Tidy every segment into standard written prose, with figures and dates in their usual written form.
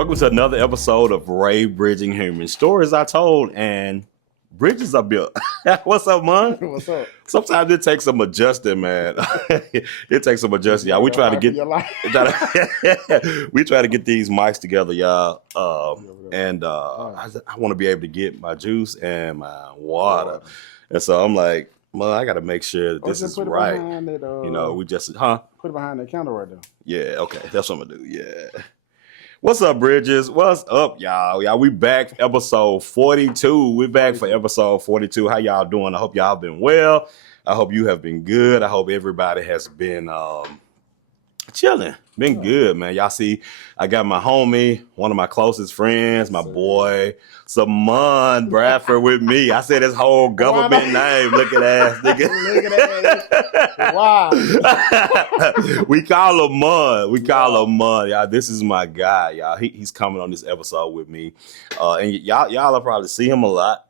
Welcome to another episode of Ray Bridging Humans. Stories are told and bridges are built. What's up, man? What's up? Sometimes it takes some adjusting, man. It takes some adjusting, y'all. We try to get these mics together, y'all. I want to be able to get my juice and my water. And so I'm like, man, I got to make sure that this is right. We just, Put it behind that counter right there. Yeah, okay. That's what I'm going to do. Yeah. What's up, Bridges? What's up, y'all? Y'all, we back for episode 42. We're back for episode 42. How y'all doing? I hope y'all been well. I hope you have been good. I hope everybody has been chilling. Been good, man. Y'all see, I got my homie, one of my closest friends, my boy, Simeon Bradford with me. I said his whole government name. Look at that. Wow. We call him Mud. Y'all, this is my guy, y'all. He's coming on this episode with me. And y'all will probably see him a lot.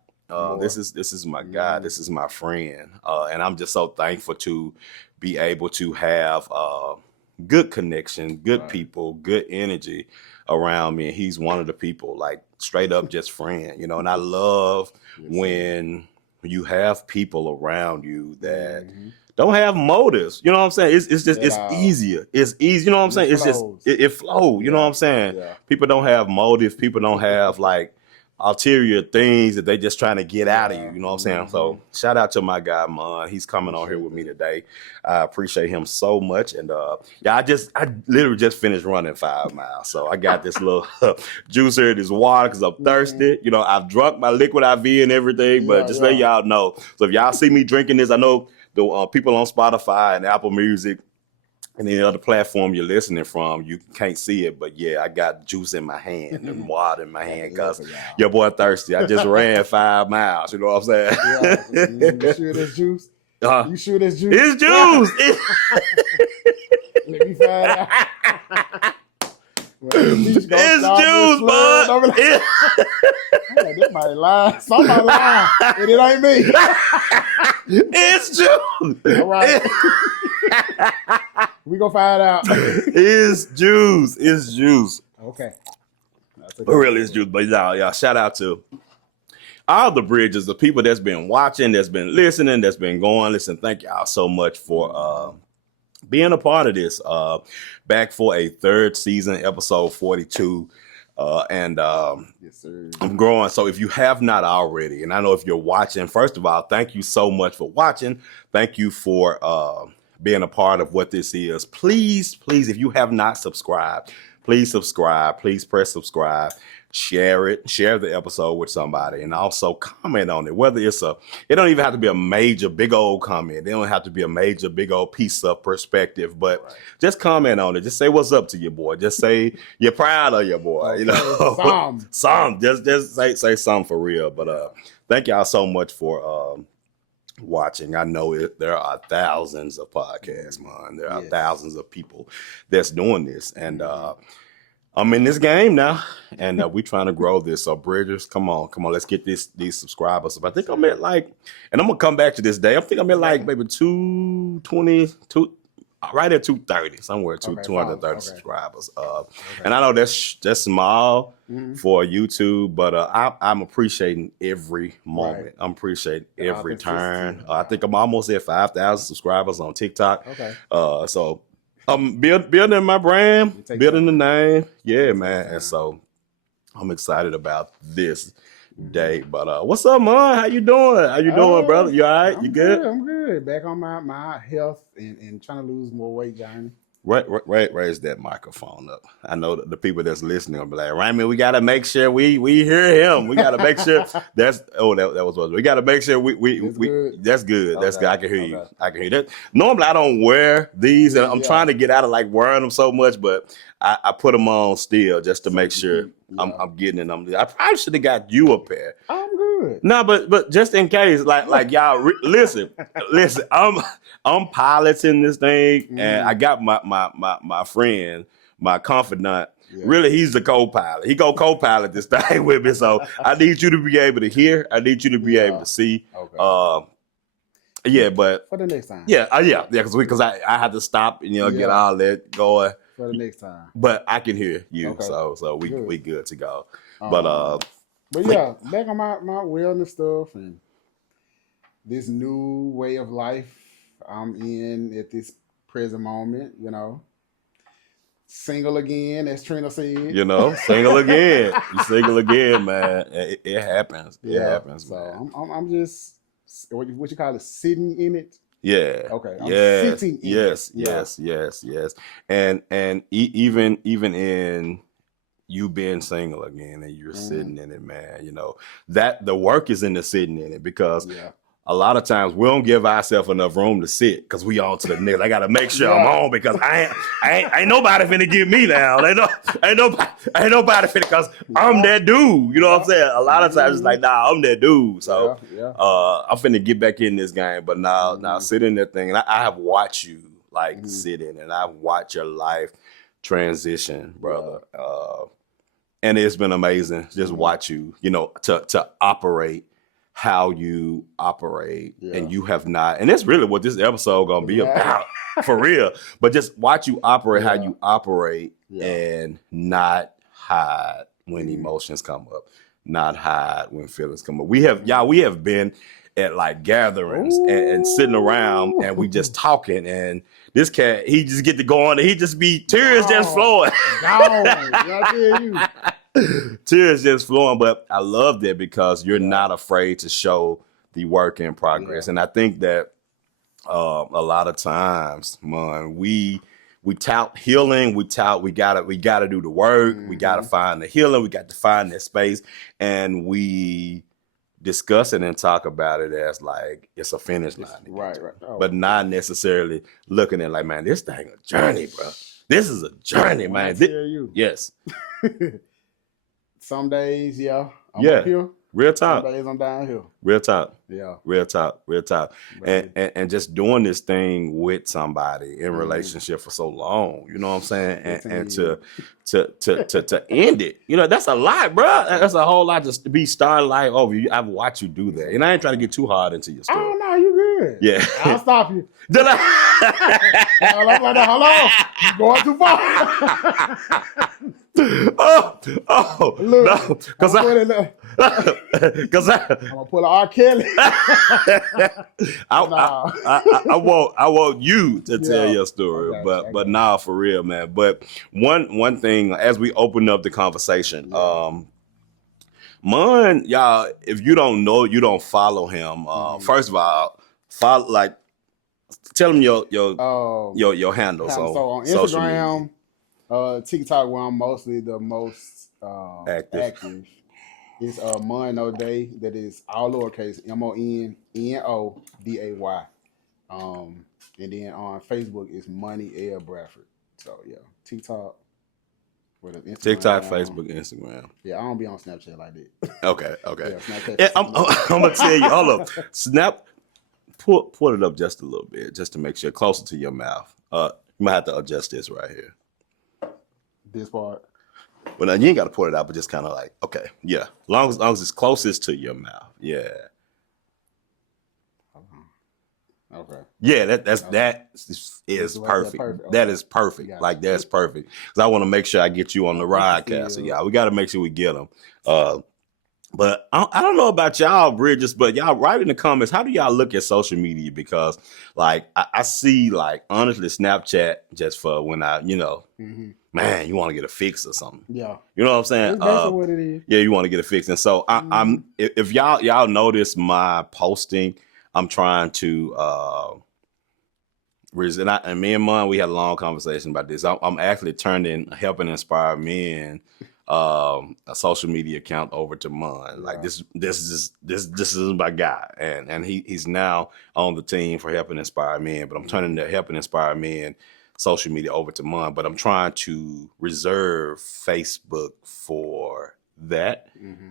This is my guy. This is my friend. And I'm just so thankful to be able to have good connection, good people, good energy around me. And he's one of the people, like straight up just friend, and I love when you have people around you that don't have motives. You know what I'm saying? It's just, it's easier. It's easy. You know what I'm saying? It's just, it flows. You know what I'm saying? Yeah. People don't have motives. People don't have like ulterior things that they just trying to get out of you. You know what I'm saying? So shout out to my guy, Man. He's coming on here with me today. I appreciate him so much. And I literally just finished running 5 miles. So I got this little juicer, this water because I'm thirsty. I've drunk my liquid IV and everything, but just let y'all know. So if y'all see me drinking this, I know the people on Spotify and Apple Music and any other platform you're listening from, you can't see it, but yeah, I got juice in my hand and water in my hand because your boy thirsty. I just ran 5 miles. You know what I'm saying? You sure that's juice? You sure that's juice? It's juice. Let me find out. It's juice, bud. That might lie. Somebody lie, and it ain't me. It's juice. All right. We gonna find out. It's juice. Okay. But really, it's juice. But y'all, shout out to all the bridges, the people that's been watching, that's been listening, that's been going. Listen, thank y'all so much for being a part of this. Back for a third season, episode 42. Yes, sir. I'm growing. So if you have not already, and I know if you're watching, first of all, thank you so much for watching. Thank you for being a part of what this is. Please, if you have not subscribed, please subscribe. Please press subscribe. Share it. Share the episode with somebody, and also comment on it. Whether it don't even have to be a major, big old comment. It don't have to be a major, big old piece of perspective, but just comment on it. Just say what's up to your boy. Just say you're proud of your boy. Some. Just say something for real. But thank y'all so much for watching. I know there are thousands of podcasts, man. There are thousands of people that's doing this, and I'm in this game now, and we're trying to grow this. So, Bridgers, come on, let's get these subscribers. I think I'm at and I'm gonna come back to this day. I think I'm at maybe 220, right at 230, somewhere 230 subscribers. And I know that's small for YouTube, but I'm appreciating every moment. Right. I'm appreciating every turn. I think I'm almost at 5,000 subscribers on TikTok. Okay. So I'm building my brand, building the name. Yeah, man. And so I'm excited about this day. But what's up, man? How you doing? Brother? You all right? You good? I'm good. Back on my health and trying to lose more weight, Johnny. Raise that microphone up. I know the people that's listening will be like, Raymond, we got to make sure we hear him. We got to make sure that was what we got to make sure we that's good. Okay. That's good. I can hear you. I can hear that. Normally I don't wear these, and I'm trying to get out of wearing them so much, but I put them on still just to make sure I'm getting it. I probably should have got you a pair. I'm good. No, but just in case, like y'all, listen. I'm piloting this thing, and I got my friend, my confidant. Yeah. Really, he's the co-pilot. He go co-pilot this thing with me. So I need you to be able to hear. I need you to be able to see. Okay. Yeah, but for the next time. Because I had to stop and get all that going. for the next time. But I can hear you, Okay. so we Good. we good to go. But yeah, back on my wellness stuff and this new way of life I'm in at this present moment, single again, as Trina said. Single again. You single again, man. It happens. It Yeah. happens, So man. I'm just what you call it, sitting in it. Yeah. Okay. I'm Yes. sitting in Yes. it. Yeah. Yes. And even in you being single again and you're sitting in it, man, that the work is in the sitting in it because a lot of times we don't give ourselves enough room to sit because we on to the next. I gotta make sure I'm on because I ain't nobody finna get me down. Ain't nobody finna because I'm that dude. You know what I'm saying? A lot of times it's like, nah, I'm that dude. So I'm finna get back in this game. But now sit in that thing. And I have watched you sit in and I've watched your life transition, brother. And it's been amazing just watch you, to operate how you operate and you have not, and that's really what this episode gonna be about for real, but just watch you operate how you operate and not hide when emotions come up, not hide when feelings come up. We have been at like gatherings and sitting around and we just talking and this cat, he just get to go on and he just be tears just flowing. I tell you. Tears just flowing, but I love that because you're not afraid to show the work in progress. And I think that a lot of times, man, we tout healing, we gotta do the work, we gotta find the healing, we got to find that space, and we discuss it and talk about it as like it's a finish line. Right. But not necessarily looking at like, man, this thing a journey, bro. This is a journey, man. I tell you. Yes. Some days, I'm up here. Real talk. Some days I'm down here. Real talk. Yeah. Real talk. And just doing this thing with somebody in relationship for so long, you know what I'm saying? And to end it, that's a lot, bro. That's a whole lot to be started like over. I've watched you do that. And I ain't trying to get too hard into your story. Oh, no, you good. Yeah. I'll stop you. Did I? I'm like, hello, you're going too far. Look, no, because I'm gonna pull an R. Kelly. I want you to tell your story, but nah, for real, man. But one thing as we open up the conversation, Mon, y'all, if you don't know, you don't follow him. First of all, tell him your handles so on Instagram. TikTok, where I'm mostly the most active. It's Manhood. That is all lowercase, MONNODAY. And then on Facebook it's Money L Bradford. So TikTok. TikTok, Facebook, Instagram. Yeah, I don't be on Snapchat like that. Okay. Yeah, I'm gonna tell you. Hold up. Snap. Pull it up just a little bit, just to make sure closer to your mouth. You might have to adjust this right here. This part. Well, now you ain't got to pull it out, but just kind of like, okay, yeah. Long as it's closest to your mouth, yeah. Okay. Yeah, that is perfect. Okay. That is perfect. Like that's perfect. Because I want to make sure I get you on the ridecast. So we got to make sure we get them. But I don't know about y'all, Bridges, but y'all write in the comments, how do y'all look at social media? Because like I see like honestly Snapchat just for when I, man, you want to get a fix or something. Yeah. You know what I'm saying? That's basically what it is. Yeah, you want to get a fix. And so I'm if y'all notice my posting, I'm trying to and me and Mon, we had a long conversation about this. I'm actually turning Helping Inspire Men a social media account over to Mon. Like this is my guy, and he's now on the team for Helping Inspire Men. But I'm turning the Helping Inspire Men social media over to Mon. But I'm trying to reserve Facebook for that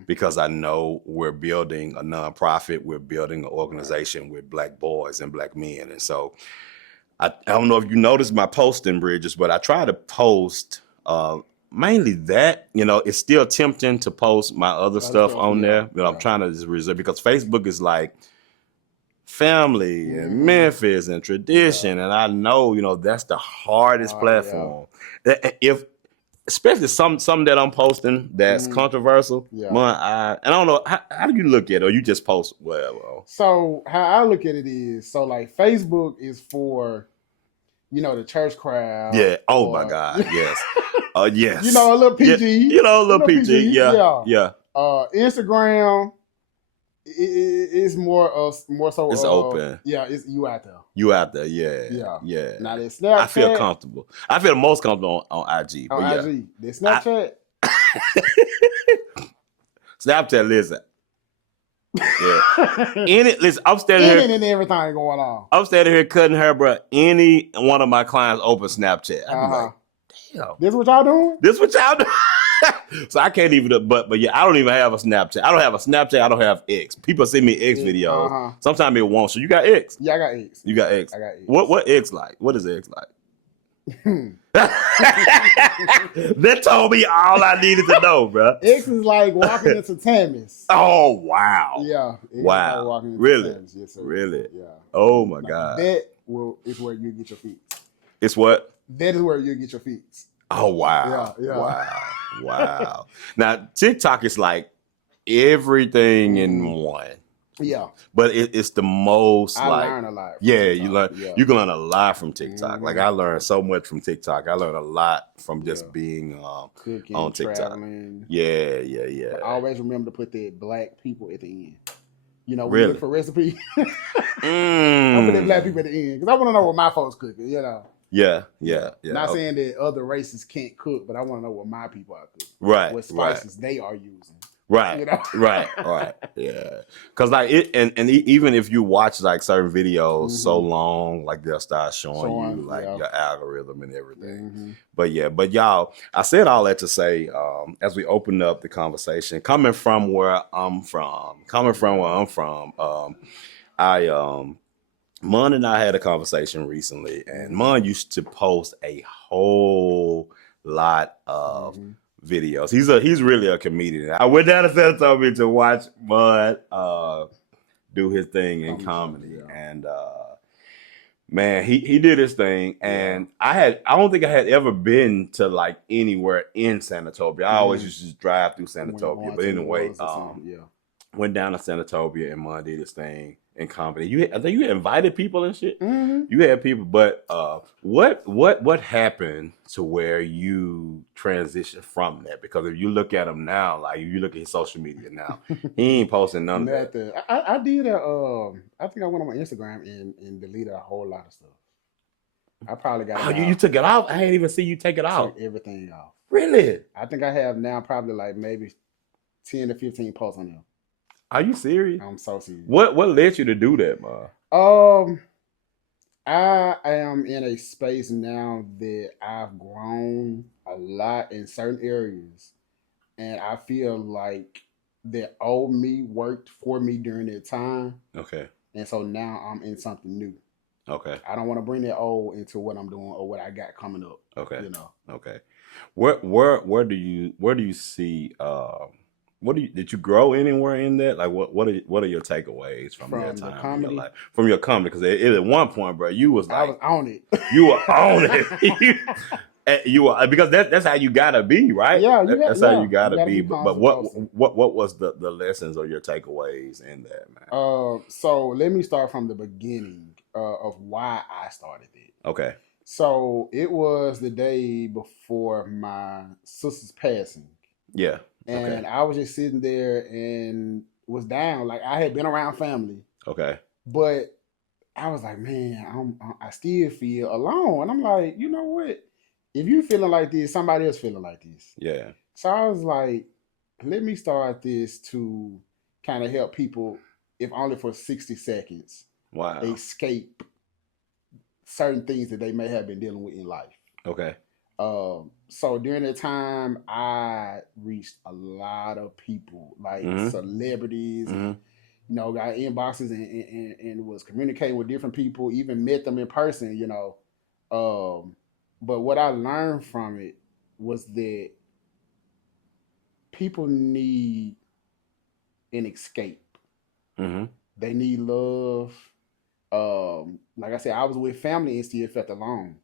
because I know we're building a nonprofit, we're building an organization with Black boys and Black men, and so I don't know if you noticed my posting, Bridges, but I try to post. Mainly that, it's still tempting to post my other stuff on there, but I'm trying to just reserve because Facebook family and Memphis and tradition. And I know, you know, that's the hardest platform. If especially something that I'm posting that's controversial. And I don't know, how do you look at it? Or you just post well? So how I look at it is, so like Facebook is for, you know, the church crowd. Yeah. Oh my God. Yes. Yes. You know, a little PG. You know, a little PG. Yeah. Instagram is more so. It's open. Yeah, it's you out there. You out there. Yeah. Now that Snapchat, I feel comfortable. I feel most comfortable on IG. On IG, the Snapchat. Snapchat, listen. Yeah. Listen, I'm standing here. And everything going on. I'm standing here cutting hair, bro. Any one of my clients open Snapchat. I'd be like, damn. This what y'all doing? This what y'all doing? So I can't even, but yeah, I don't even have a Snapchat. I don't have a Snapchat. I don't have X. People send me X videos. Sometimes it won't. So you got X? Yeah, I got X. You got X? I got X. What X like? What is X like? That told me all I needed to know, bro. X is like walking into Tammy's. Oh wow! Yeah. Wow. Like really? Tammy's. Yes, sir. Really? Yeah. Oh my God. That is where you get your feet. It's what? That is where you get your feet. Oh wow! Yeah. Wow! Now TikTok is like everything in one. Yeah, but it's the most. I learn a lot. You learn. Yeah. You can learn a lot from TikTok. Like I learned so much from TikTok. I learned a lot from just being cooking, on TikTok. Traveling. Yeah. But I always remember to put the black people at the end. You know, really? We look for recipe. I put the black people at the end because I want to know what my folks cooking. You know. Yeah. Not saying that other races can't cook, but I want to know what my people are cooking. Right. What spices they are using. Right. You know? Right. Yeah. Because like it, and even if you watch like certain videos so long, like they'll start showing you like your algorithm and everything. But y'all, I said all that to say, as we open up the conversation, coming from where I'm from, Mun and I had a conversation recently, and Mun used to post a whole lot of videos. He's really a comedian. I went down to San Antonio to watch Mun do his thing in comedy, and man, he did his thing. And I don't think I had ever been to like anywhere in San Antonio. I always used to just drive through San Antonio, but anyway, went down to San Antonio and Mun did his thing in comedy. I think you had invited people and shit. You had people, but what happened to where you transitioned from that? Because if you look at him now, like if you look at his social media now, he ain't posting none of that. I did I think I went on my Instagram and deleted a whole lot of stuff. I probably got you took it off? I ain't even see you take it off. Took everything off. Really? I think I have now probably like maybe 10 to 15 posts on there. Are you serious? I'm so serious. What led you to do that, man? I am in a space now that I've grown a lot in certain areas, and I feel like that old me worked for me during that time. Okay. And so now I'm in something new. Okay. I don't want to bring that old into what I'm doing or what I got coming up. Okay. You know. Okay. Where do you see did you grow anywhere in that? Like what are your takeaways from your time in your life? From your comedy? Because at one point, bro, you was like, I was on it. You were on it. You were, because that's how you gotta be, right? Yeah, that's how you gotta be. But what was the lessons or your takeaways in that, man? So let me start from the beginning of why I started it. Okay. So it was the day before my sister's passing. Yeah. And I was just sitting there and was down. Like I had been around family. Okay. But I was like, man, I still feel alone. And I'm like, you know what? If you feeling like this, somebody else feeling like this. Yeah. So I was like, let me start this to kind of help people, if only for 60 seconds. Wow. Escape certain things that they may have been dealing with in life. Okay. So during that time, I reached a lot of people, like celebrities, and, you know, got inboxes and was communicating with different people, even met them in person, you know. But what I learned from it was that people need an escape. They need love. Like I said, I was with family and still felt alone.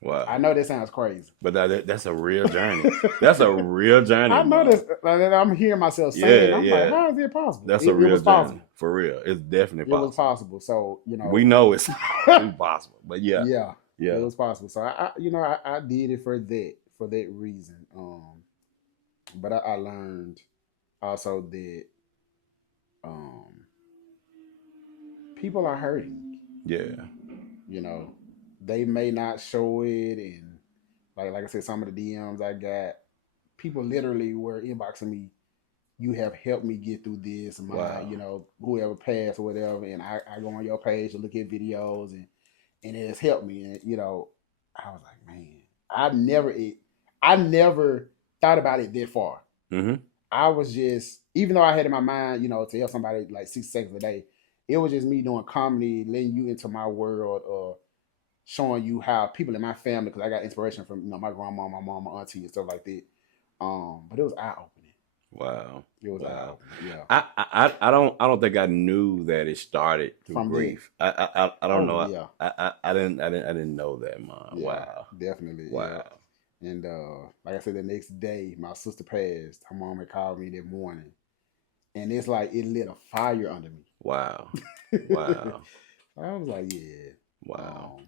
Wow. I know that sounds crazy, but that's a real journey. That's a real journey. I know this. Like, I'm hearing myself saying, I'm like, how is it possible? That's a real it was journey. possible. For real. It's definitely possible. It was possible. So, we know it's impossible, but yeah, it was possible. So I did it for that reason. But I learned also that people are hurting. Yeah. They may not show it, and like I said, some of the DMs I got, people literally were inboxing me, you have helped me get through this. Whoever passed or whatever, and I go on your page to look at videos, and it has helped me. And I was like, man, I never thought about it that far. Mm-hmm. I was just, even though I had in my mind, to help somebody like 6 seconds a day, it was just me doing comedy, letting you into my world, or showing you how people in my family, because I got inspiration from my grandma, my mom, my auntie, and stuff like that. But it was eye opening. Wow. It was eye opening. Yeah. I don't think I knew that it started through from grief. I don't know. Yeah. I didn't know that, Mom. Yeah, wow. Definitely. Wow. Yeah. And like I said, the next day, my sister passed. Her mom had called me that morning, and it's like it lit a fire under me. Wow. Wow. I was like, yeah. Wow.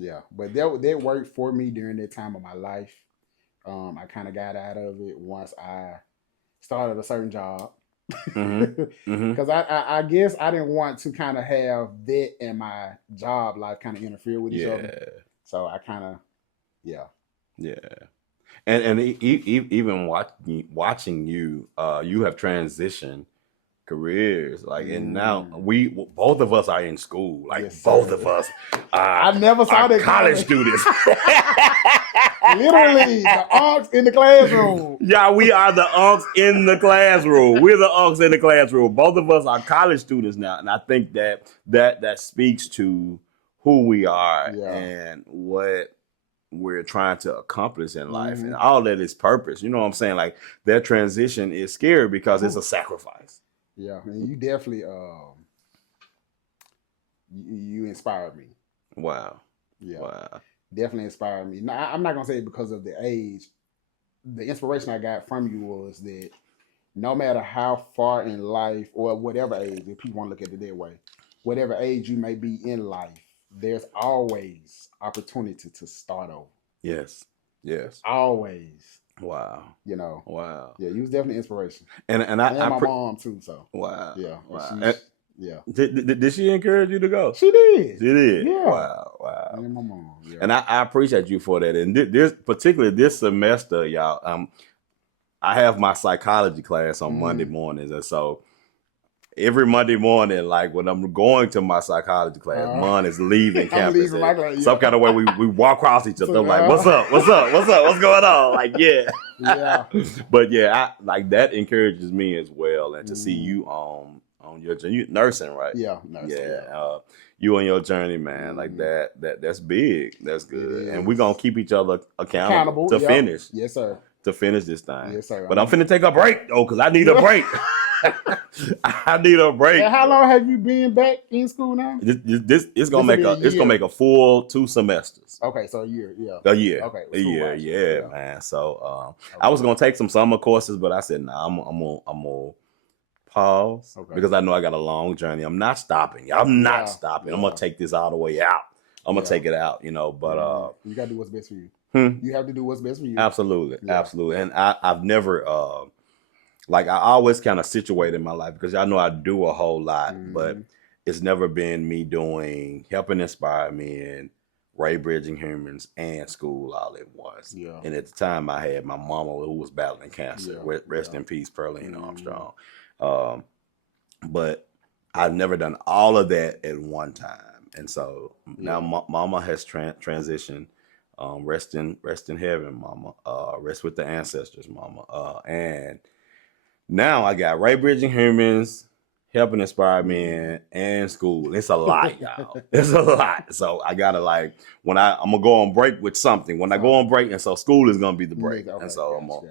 Yeah, but that worked for me during that time of my life. I kind of got out of it once I started a certain job. Because I guess I didn't want to kind of have that and my job life kind of interfere with each other. So I kind of, yeah. And even watching you, you have transitioned careers, and now we both of us are in school, both of us. I never saw that college students. Literally, the unks in the classroom. Yeah, we are the unks in the classroom. We're the unks in the classroom. Both of us are college students now, and I think that speaks to who we are and what we're trying to accomplish in life, and all that is purpose. You know what I'm saying? Like, that transition is scary because it's a sacrifice. Yeah, and you definitely you inspired me. Wow. Yeah. Wow. Definitely inspired me. Now, I'm not gonna say it because of the age. The inspiration I got from you was that no matter how far in life, or whatever age, if people want to look at it that way, whatever age you may be in life, there's always opportunity to start over. Yes. Always. Wow. Wow. Yeah, you was definitely inspiration. And my mom too. So. Wow. Yeah. Wow. Yeah. Did she encourage you to go? She did. Yeah. Wow. And my mom. Yeah. And I appreciate you for that. And particularly this semester, y'all, I have my psychology class on Monday mornings, and so every Monday morning, like when I'm going to my psychology class, Mon is leaving campus. Leaving my class, some kind of way we walk across each other. I'm like, what's up? What's going on? Like, yeah. But yeah, that encourages me as well, and to see you on your journey, nursing, right? Yeah, nursing. Yeah. You on your journey, man, like that's big. That's good. And we're gonna keep each other accountable to finish. Yes, sir. To finish this thing. Yes, sir. But I'm finna take a break though, because I need a break. I need a break. And how long have you been back in school now? This is gonna make a full 2 semesters. Okay, so a year, A year. Okay. A year, yeah, man. So I was gonna take some summer courses, but I said, nah, I'm gonna pause because I know I got a long journey. I'm not stopping. I'm not stopping. I'm gonna take this all the way out. I'm gonna take it out, but you gotta do what's best for you. You have to do what's best for you. Absolutely. And I've never I always kind of situated my life, because y'all know I do a whole lot, but it's never been me helping inspire me in RayBridging Humans and school all at once. Yeah. And at the time I had my mama who was battling cancer. Rest in peace, Pearline Armstrong. But I've never done all of that at one time. And so now mama has transitioned. Rest in heaven, mama. Rest with the ancestors, mama. And now I got RayBridging Humans, helping inspire men, and school. It's a lot, y'all. It's a lot. So I gotta I'm gonna go on break with something. When I go on break, and so school is gonna be the break. And so I'm on.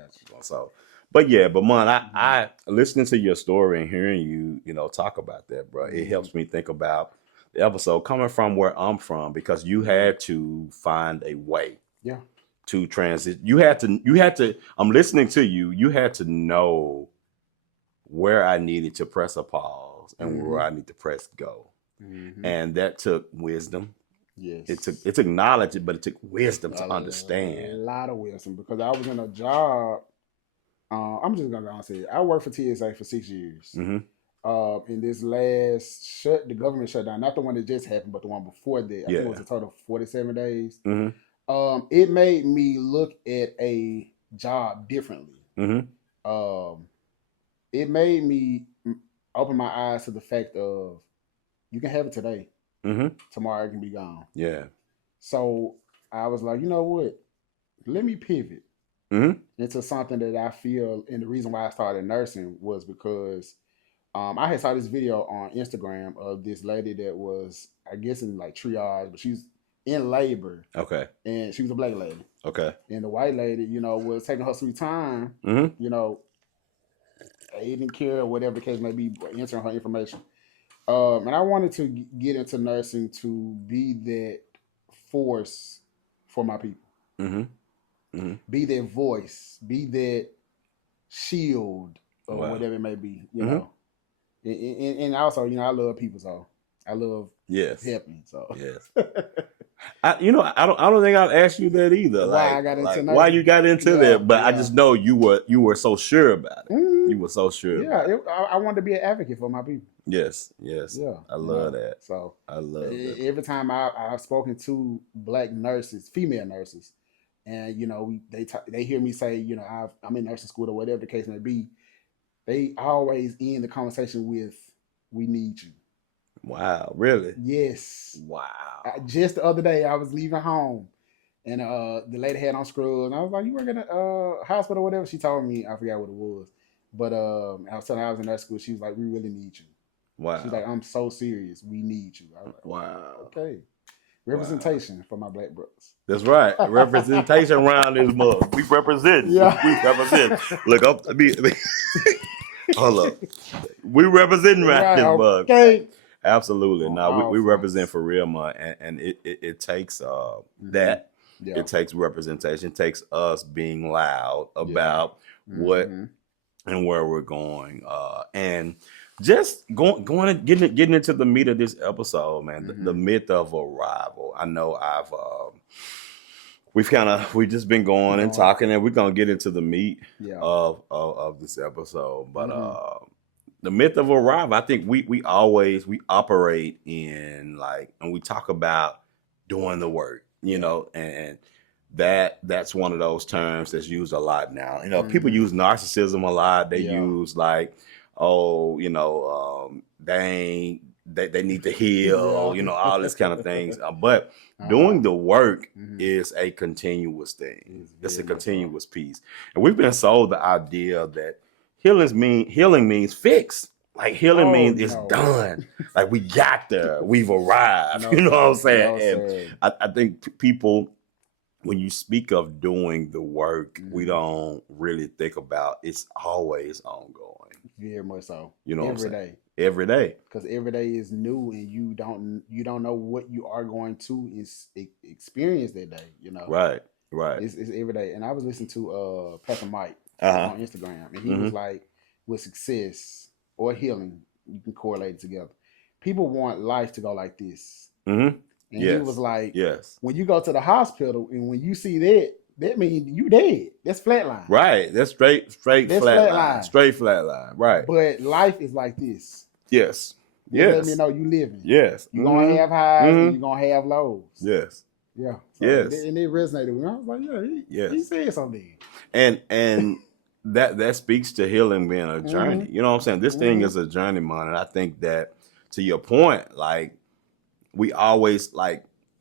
But Mon, I listening to your story and hearing you, talk about that, bro. It helps me think about episode coming from where I'm from, because you had to find a way to transit. You had to, I'm listening to you. You had to know where I needed to press a pause and where I need to press go. And that took wisdom. Yes. It took knowledge, but it took wisdom to understand. A lot of wisdom, because I was in a job. I'm just gonna go and say it. I worked for TSA for 6 years. In this last the government shutdown, not the one that just happened, but the one before that, I think it was a total of 47 days. It made me look at a job differently. It made me open my eyes to the fact of you can have it today. Tomorrow it can be gone. Yeah. So I was like, you know what? Let me pivot into something that I feel, and the reason why I started nursing was because I had saw this video on Instagram of this lady that was, I guess, in like triage, but she's in labor. Okay. And she was a black lady. Okay. And the white lady, you know, was taking her sweet time, you know, aiding care or whatever the case may be, answering her information. And I wanted to get into nursing to be that force for my people. Be their voice, be that shield, or whatever it may be, you know. And also, you know, I love people, so I love helping. So I don't think I've asked you that either. Why I got into nursing. Why you got into that, but I just know you were so sure about it. You were so sure. Yeah, I wanted to be an advocate for my people. Yes. Yeah, I love that. So I love that. Every time I've spoken to black nurses, female nurses, and you know they hear me say, you know, I'm in nursing school or whatever the case may be, they always end the conversation with, "We need you." Wow, really? Yes. Wow. Just the other day, I was leaving home, and the lady had on scrubs, and I was like, "You work at a hospital or whatever?" She told me, I forgot what it was, but I was telling her I was in nurse school. She was like, "We really need you." Wow. She's like, "I'm so serious. We need you." I was like, wow. Okay. Representation for my black brothers. That's right. Representation around this mug. We represent. Yeah. We represent. Look up. Hold up. We representing around this mug. Okay. Absolutely. No, we represent for real, man. And it takes that. Yeah. It takes representation. It takes us being loud about what and where we're going. And just going and getting into the meat of this episode, man. The myth of arrival. I know we've just been going and talking, and we're gonna get into the meat of this episode. But the myth of arrival, I think we operate in and we talk about doing the work, you know, and that's one of those terms that's used a lot now. You know, people use narcissism a lot. They use they need to heal, you know, all this kind of things. But doing the work is a continuous thing. It's a continuous piece. And we've been sold the idea that healing means fixed. Like healing means it's done. Like we got there. We've arrived. You know what I'm saying? And I think people, when you speak of doing the work, we don't really think about it's always ongoing. Very much so. You know, every day. Every day. Because every day is new, and you don't know what you are going to experience that day. You know. Right. It's every day. And I was listening to Pastor Mike on Instagram, and he was like, with success or healing, you can correlate it together. People want life to go like this. And he was like, when you go to the hospital and when you see that means you dead. That's flatline. Right. That's straight flatline. Straight flatline. Right. But life is like this. Yes. Let me know you living. Yes. You're going to have highs and you're going to have lows. Yes. Yeah. So and it resonated with me. I was like, he said something. And that speaks to healing being a journey. You know what I'm saying? This thing is a journey, man. And I think that, to your point, we always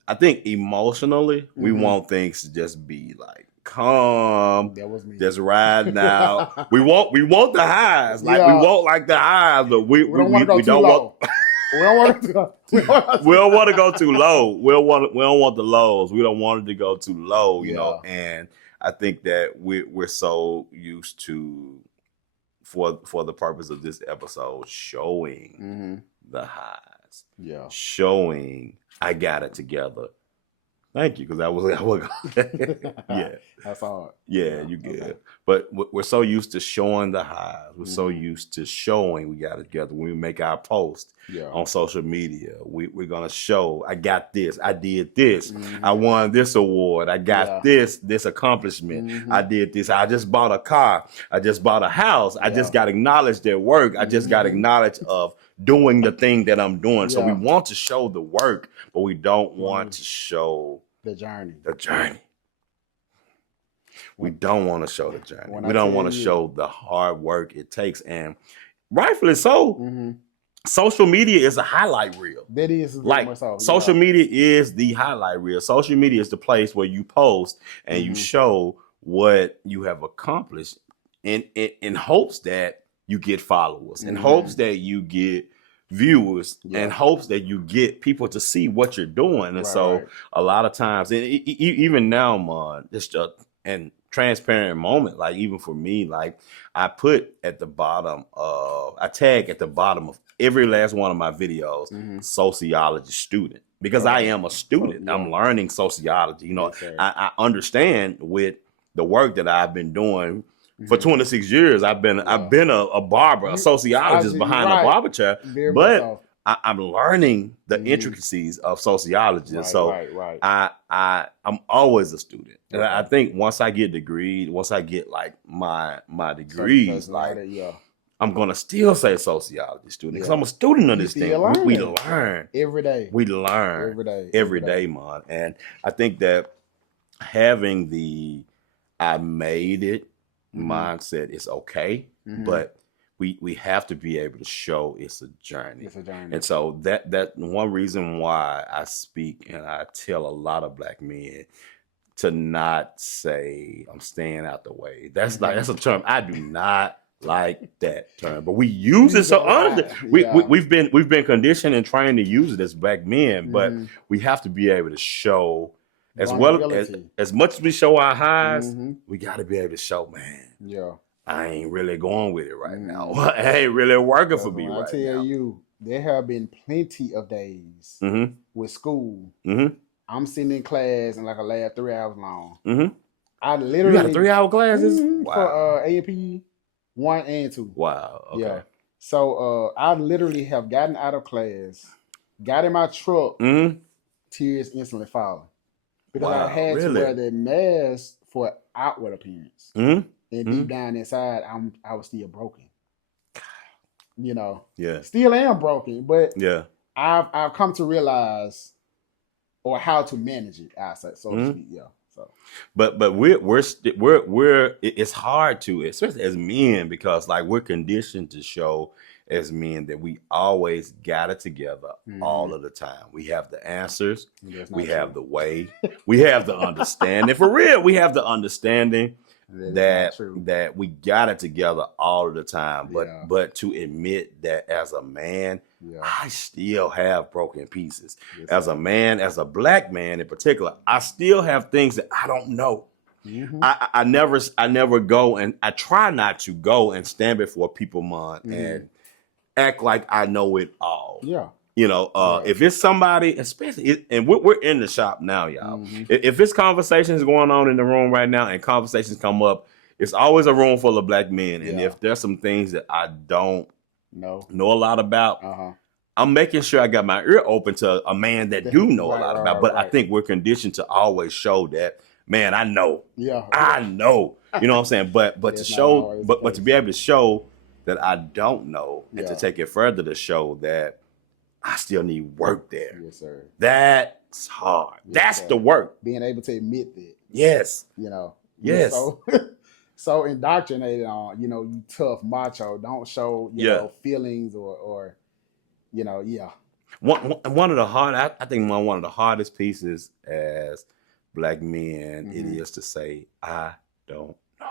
I think emotionally we want things to just be calm. That was me. Just riding out. we want the highs. We want the highs, but we don't want to go too low. We don't want to go too low. We don't want the lows. We don't want it to go too low, you know. And I think that we're so used to, for the purpose of this episode, showing the highs. highlights, Yeah. showing I got it together. Thank you, because I was yeah. That's hard. Yeah, you good. Okay. But we're so used to showing the highs. We're so Mhm. used to showing we got it together. When we make our post Yeah. on social media, we're going to show, I got this. I did this. Mhm. I won this award. I got Yeah. this accomplishment. Mhm. I did this. I just bought a car. I just bought a house. I just Yeah. got acknowledged at work. I just got Mhm. acknowledged of doing the thing that I'm doing. So we Yeah. want to show the work, but we don't want to show The journey. the journey. We don't want to show the journey. When We I don't tell want to you- show the hard work it takes. And rightfully so, Mhm. social media is a highlight reel. That is very Like much so. social Yeah. media is the highlight reel. Social media is the place where you post and you Mhm. show what you have accomplished in hopes that you get followers, in Mhm. hopes that you get viewers, Yeah. in hopes that you get people to see what you're doing. And Right, so right. a lot of times, and even now, man, it's just and transparent moment. Like even for me, like I put at the bottom of, I tag at the bottom of every last one of my videos, Mhm. sociology student, because I Okay. am a student. Yeah. I'm learning sociology. You know, Yes, sir. I understand with the work that I've been doing for Mhm. 26 years. I've been a barber, a You- sociologist behind a right. barber chair, Very much but so. I'm learning the Mhm. intricacies of sociology. Right, So right. I'm always a student. And I Okay. think once I get degreed, once I get like my degrees, So, like yeah. I'm gonna still say sociology student because Yeah. I'm a student of You this still thing. We learning. learn. Every day. We learn Every day. every day, man. And I think that having the I made it Mhm. mindset is okay, Mhm. but we have to be able to show it's a journey. It's a journey. And so that one reason why I speak and I tell a lot of Black men to not say I'm staying out the way. That's like that's a term I do not like that term, but we use it so honestly. We've been conditioned and trained to use it as Black men, but Mhm. we have to be able to show as well Vulnerability. as much as we show our highs, Mhm. we got to be able to show, man, Yeah. I ain't really going with it right now. Mhm. It ain't really working for Because me when right I tell now. you, there have been plenty of days Mm-hmm. with school. Mm-hmm. I'm sitting in class and like a lab 3 hours long. Mm-hmm. I You literally got a 3-hour classes? for Wow. AP 1 and 2. Wow. Okay. Yeah. So I literally have gotten out of class, got in my truck, Mm-hmm. tears instantly falling. Because Wow, I had really? to wear the mask for outward appearance. Mm-hmm. And deep down inside, I was still broken. You know. Yeah. Still am broken, but Yeah. I've come to realize or how to manage it, I say, so to speak. Yeah. So But it's hard to, especially as men, because like we're conditioned to show as men that we always got it together all of the time. We have the answers, we have the way, we have the understanding. For real, we have the understanding that we got it together all of the time. But to admit that as a man, I still have broken pieces. As a man, as a Black man in particular, I still have things that I don't know. Mm-hmm. I never go, and I try not to go and stand before people, man, and act like I know it all. Yeah. You know, if it's somebody, especially, and we're in the shop now, y'all. If it's conversations going on in the room right now and conversations come up, it's always a room full of Black men. And if there's some things that I don't know a lot about, I'm making sure I got my ear open to a man that do know a lot about. But I think we're conditioned to always show that, man, I know. Yeah. I know. You know what I'm saying? But to show, but to be able to show that I don't know, and to take it further to show that I still need work there. Yes, sir. That's hard. That's the work. Being able to admit that. Yes. You know. Yes. So indoctrinated on, you tough macho, don't show, you know, feelings or One of the hard, I think one of the hardest pieces as Black men, it is to say, I don't know.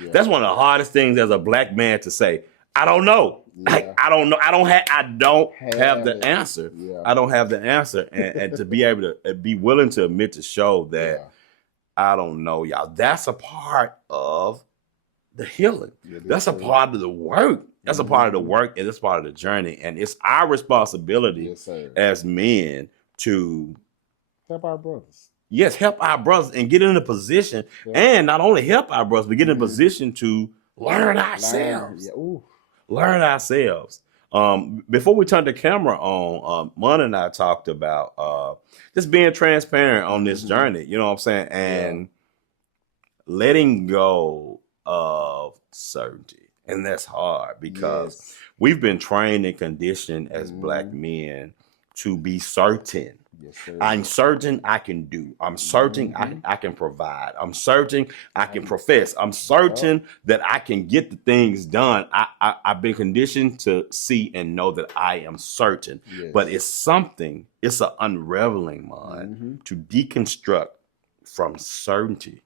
Yeah. That's one of the hardest things as a Black man to say. I don't know. Yeah. Like, I don't know. I don't have the answer. Yeah. I don't have the answer. And to be able to be willing to admit to show that I don't know, y'all. That's a part of the healing. That's a part of the work. That's a part of the work, and it's part of the journey. And it's our responsibility as men to help our brothers. Yes, help our brothers and get in a position, and not only help our brothers, but get in a position to learn ourselves. Learn ourselves. Before we turn the camera on, Mon and I talked about just being transparent on this journey. You know what I'm saying? And letting go of certainty. And that's hard because we've been trained and conditioned as Black men to be certain. Yes, sir. I'm certain I can do. I'm certain I can provide. I'm certain I can profess. I'm certain that I can get the things done. I've been conditioned to see and know that I am certain. Yes. But it's an unraveling mind to deconstruct from certainty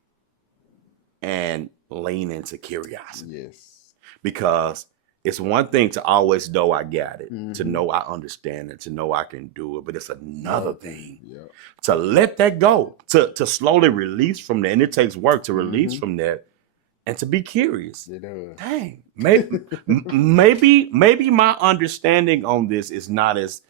and lean into curiosity. Yes. Because it's one thing to always know I got it, to know I understand it, to know I can do it. But it's another thing to let that go, to slowly release from that. And it takes work to release from that and to be curious. It does. Dang, maybe my understanding on this is not as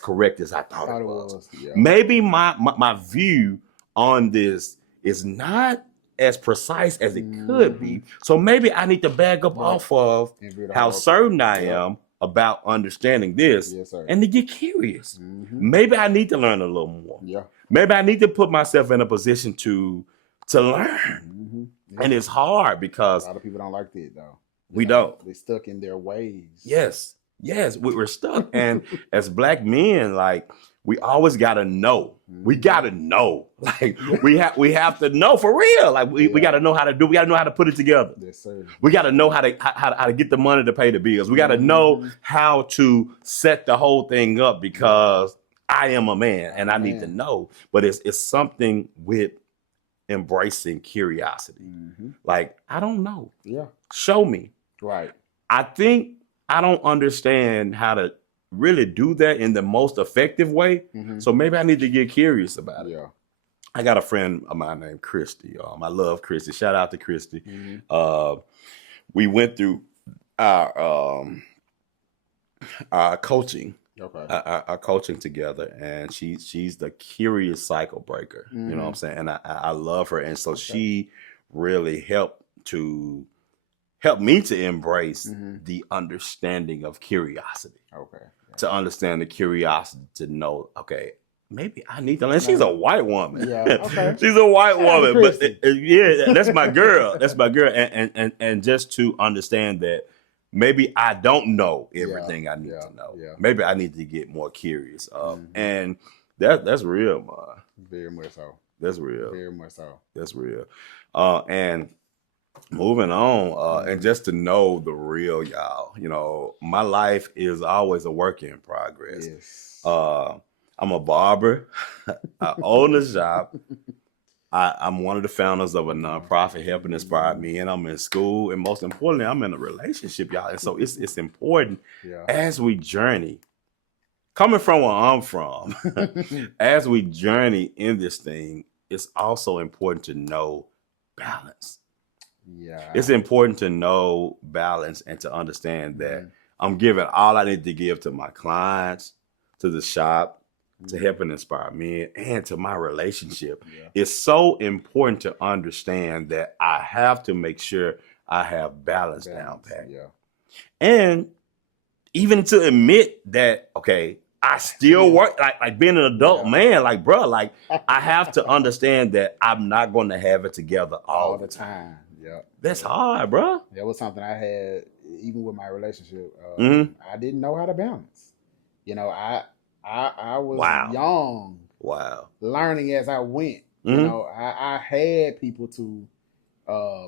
correct as I thought it was. Yeah. Maybe my view on this is not as precise as it could be. So maybe I need to back up off of how certain I am about understanding this and to get curious. Maybe I need to learn a little more. Yeah. Maybe I need to put myself in a position to learn. And it's hard because a lot of people don't like that though. We don't. They're stuck in their ways. Yes, we're stuck. And as Black men, like, we always gotta know. We gotta know. Like we have to know for real. Like we gotta know how to do. We gotta know how to put it together. Yes, sir. We gotta know how to get the money to pay the bills. We gotta know how to set the whole thing up because I am a man and I need to know. But it's something with embracing curiosity. Like, I don't know. Yeah. Show me. Right. I think I don't understand how to really do that in the most effective way. So maybe I need to get curious about it. Yeah. I got a friend of mine named Christy. I love Christy. Shout out to Christy. We went through our coaching. Our coaching together, and she's the curious cycle breaker. You know what I'm saying? And I love her. And so she really helped me to embrace the understanding of curiosity. Okay. To understand the curiosity, to know, okay, maybe I need to learn. She's a white woman. Yeah, okay. She's a white woman, but that's my girl. That's my girl. And just to understand that maybe I don't know everything I need to know. Yeah. Maybe I need to get more curious. And that's real, man. Very much so. That's real. Very much so. That's real. And moving on, and just to know the real, y'all, you know, my life is always a work in progress. Yes. I'm a barber. I own a shop. I'm one of the founders of a nonprofit helping inspire me, and I'm in school. And most importantly, I'm in a relationship, y'all. And so it's important as we journey, coming from where I'm from, as we journey in this thing, it's also important to know balance. Yeah. It's important to know balance and to understand that I'm giving all I need to give to my clients, to the shop, to help and inspire me, and to my relationship. Yeah. It's so important to understand that I have to make sure I have balance down pat. Yeah. And even to admit that, okay, I still work, like being an adult man, like, bro, like, I have to understand that I'm not going to have it together all the time. Yeah, that's hard, bro. That was something I had, even with my relationship. I didn't know how to balance. You know, I was young. Wow. Learning as I went. You know, I had people to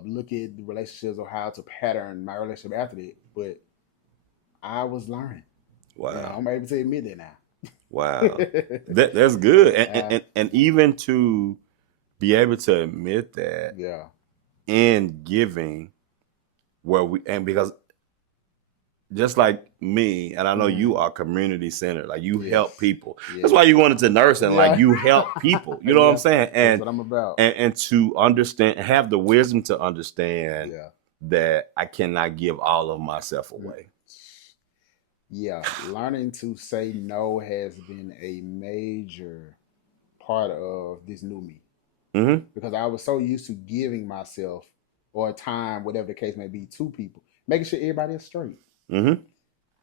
look at the relationships or how to pattern my relationship after that, but I was learning. Wow. You know, I'm able to admit that now. Wow. That's good. And even to be able to admit that. Yeah. In giving, because just like me, and I know you are community centered, like you help people. Yes. That's why you wanted to nurse and like you help people. You know what I'm saying? And that's what I'm about. And to understand, have the wisdom to understand that I cannot give all of myself away. Yeah, learning to say no has been a major part of this new me. Mm-hmm. Because I was so used to giving myself or time, whatever the case may be, to people, making sure everybody is straight. Mm-hmm.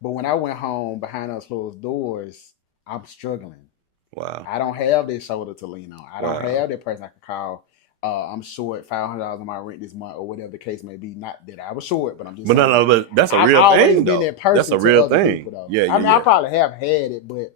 But when I went home behind those closed doors, I'm struggling. Wow. I don't have that shoulder to lean on. I don't Wow. have that person I can call. I'm short $500 on my rent this month, or whatever the case may be. Not that I was short, but I'm just. But saying, no, but that's a I've real always thing, been though. that person That's a to real other thing. people, though. Yeah, I mean, I yeah. probably have had it, but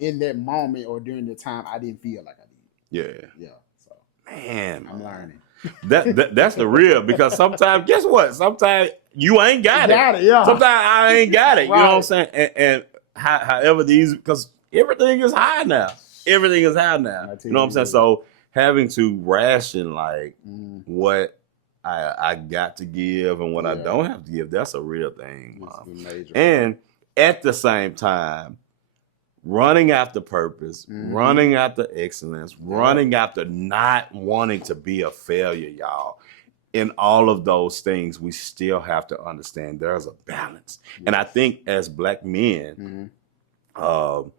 in that moment or during the time, I didn't feel like I did. Yeah. Yeah. So Man, I'm learning. That's the real, because sometimes, guess what? Sometimes you ain't got it. Yeah. Sometimes I ain't got it. You know what I'm Right. saying? And however because everything is high now. Everything is high now. I tell You know what I'm saying? you. So having to ration like Mm, what I got to give and what I Yeah. don't have to give, that's a real thing, it's Mom. been major. And at the same time, running after purpose, Mhm. running after excellence, running after not wanting to be a failure, y'all. In all of those things, we still have to understand there's a balance. And I think as Black men, Mhm.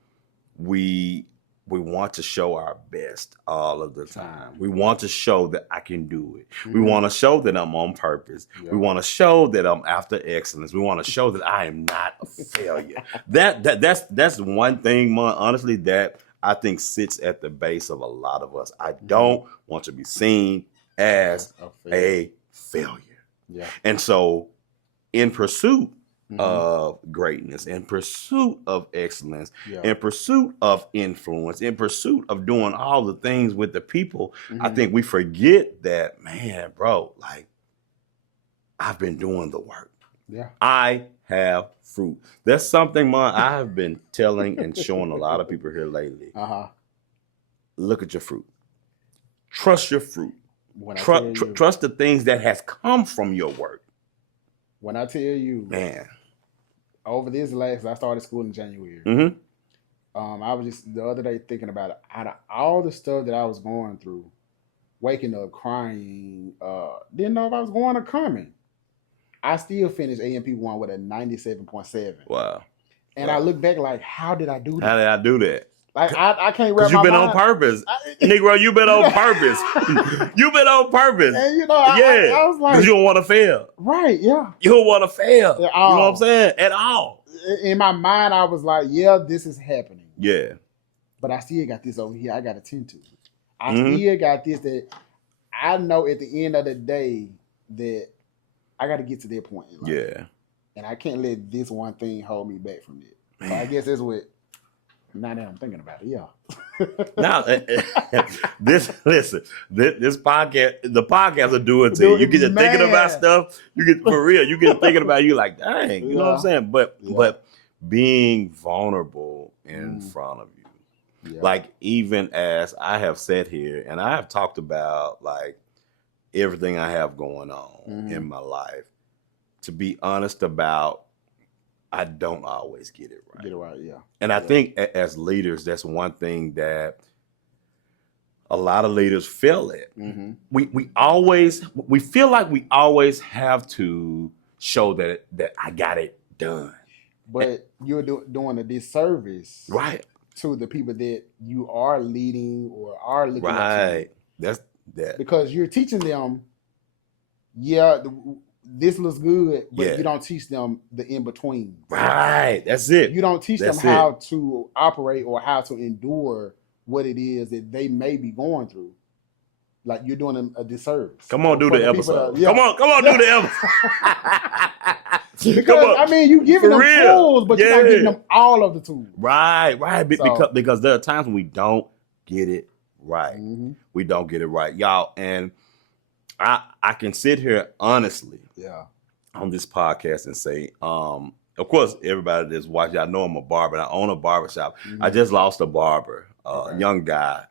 we want to show our best all of the time. We want to show that I can do it. We Mhm. want to show that I'm on purpose. Yeah. We want to show that I'm after excellence. We want to show that I am not a failure. That's one thing, honestly, that I think sits at the base of a lot of us. I don't want to be seen as a failure. Yeah. And so in pursuit Mhm. of greatness, in pursuit of excellence, Yeah. in pursuit of influence, in pursuit of doing all the things with the people, I Mhm. think we forget that, man, bro, like, I've been doing the work. Yeah. I have fruit. That's something, I have been telling and showing a lot of people here lately. Look at your fruit. Trust your fruit. When I tell you, Trust the things that has come from your work. when I tell you, Man. over this last, I started school in January. Mm-hmm. I was just the other day thinking about it. Out of all the stuff that I was going through, waking up crying, didn't know if I was going or coming. I still finished AMP 1 with a 97.7. Wow. And I look back like, how did I do that? How did I do that? Like I can't Because wrap you've my been mind. on purpose. Negro, you've been on purpose. You've been on purpose. And you know, I was like, because you don't want to fail. Right, yeah. You don't want to fail. At You know all. what I'm saying? At all. In my mind, I was like, yeah, this is happening. Yeah. But I still got this over here I got to tend to. I Mhm. still got this that I know at the end of the day that I got to get to that point in life. Yeah. And I can't let this one thing hold me back from it. So I guess that's what, now that I'm thinking about it, yeah. Now, this podcast, the podcast will do it to you. You get to thinking about stuff. You get for real. You get to thinking about you like, dang, you know what I'm saying? But being vulnerable in front of you, like even as I have sat here and I have talked about like everything I have going on in my life. To be honest about, I don't always get it right. Get it right, yeah. And I think as leaders, that's one thing that a lot of leaders feel it. Mm-hmm. We feel like we always have to show that I got it done. But you're doing a disservice, right, to the people that you are leading or are looking right. up to. That's that. Because you're teaching them, this looks good, but you don't teach them the in-between. Right. That's it. You don't teach them how to operate or how to endure what it is that they may be going through. Like you're doing them a disservice. Come on, do the episode. Come on, do the episode. Because I mean, you giving them tools, but you're not giving them all of the tools. Right. Because there are times when we don't get it right. Mm-hmm. We don't get it right, y'all. And I can sit here honestly, on this podcast and say, of course, everybody that's watching, I know I'm a barber. I own a barbershop. Mm-hmm. I just lost a barber, young guy.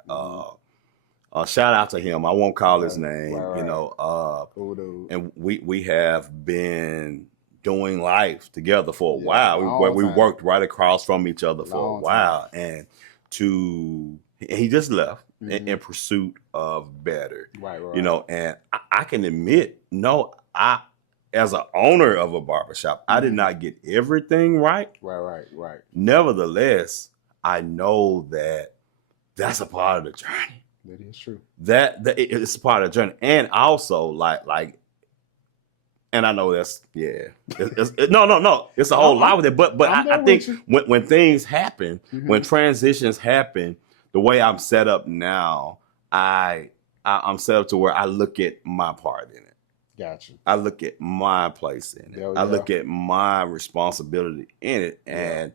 Shout out to him. I won't call his name, you know. Cool dude. And we have been doing life together for a while. We worked right across from each other for a while, and he just left in pursuit of better. Right. You know, and I can admit, no, I as an owner of a barbershop, I did not get everything right. Right. Nevertheless, I know that that's a part of the journey. That is true. That it's part of the journey, and also like, and I know that's no, it's a whole lot with it. But I think when things happen, when transitions happen, the way I'm set up now, I'm set up to where I look at my part in it. Gotcha. I look at my place in it. I look at my responsibility in it, and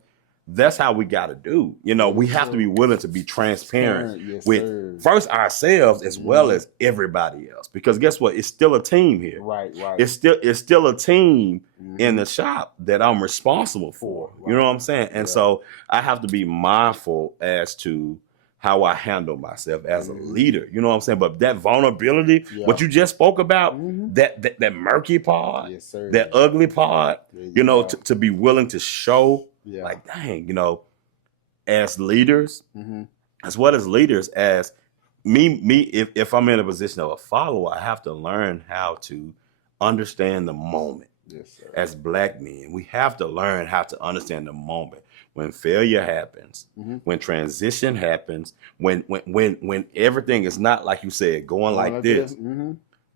that's how we got to do. You know, we have to be willing to be transparent with first ourselves as well as everybody else. Because guess what? It's still a team here. Right. It's still a team in the shop that I'm responsible for. You know what I'm saying? And so I have to be mindful as to how I handle myself as a leader. You know what I'm saying? But that vulnerability, what you just spoke about, that murky part, that ugly part, you know, to be willing to show, like, dang, you know, as leaders, as well as leaders, as me, if I'm in a position of a follower, I have to learn how to understand the moment. Yes, sir. As Black men, we have to learn how to understand the moment. When failure happens, when transition happens, when everything is not like you said, going like this.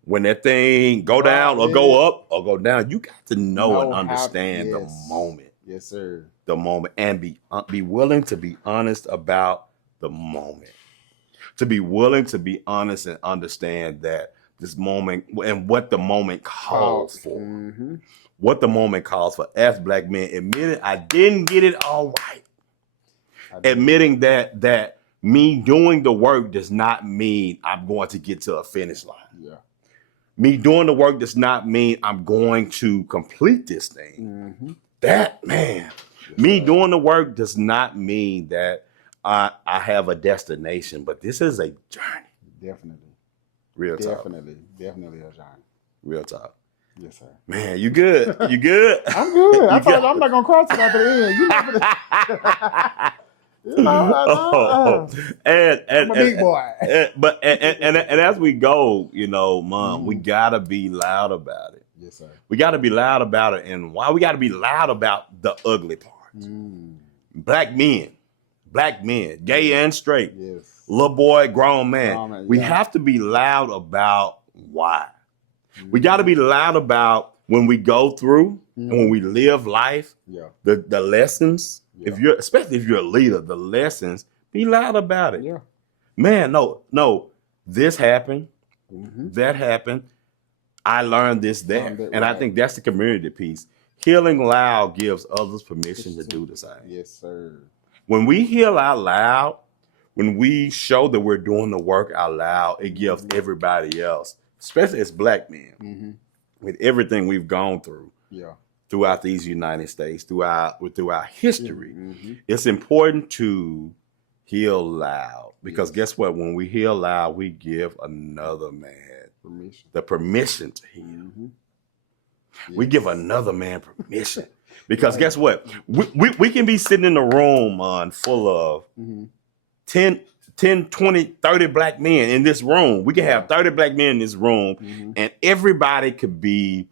When that thing go down or go up or go down, you got to know and understand the moment. Yes, sir. The moment, and be willing to be honest about the moment. To be willing to be honest and understand that this moment and what the moment calls for. What the moment calls for. As Black men, admitting I didn't get it all right. Admitting that me doing the work does not mean I'm going to get to a finish line. Yeah. Me doing the work does not mean I'm going to complete this thing. That, man, me doing the work does not mean that I have a destination, but this is a journey. Definitely. Real talk. Definitely a journey. Real talk. Yes, sir. Man, you good? You good? I'm good. I told you I'm not gonna cross it after the end. You know, I'm a big boy. And as we go, you know, Mom, we gotta be loud about it. Yes, sir. We gotta be loud about it, and why we gotta be loud about the ugly parts. Black men, gay and straight, little boy, grown man. We have to be loud about why. We got to be loud about when we go through and when we live life, the lessons. Especially if you're a leader, the lessons, be loud about it. Man, no, this happened, that happened. I learned this there. And I think that's the community piece. Healing loud gives others permission to do the same. Yes, sir. When we heal out loud, when we show that we're doing the work out loud, it gives everybody else, especially as Black men, with everything we've gone through throughout these United States, throughout history, it's important to heal loud. Because guess what? When we heal loud, we give another man the permission to heal. We give another man permission. Because guess what? We can be sitting in a room full of 10, 20, 30 Black men in this room. We can have 30 Black men in this room, and everybody could be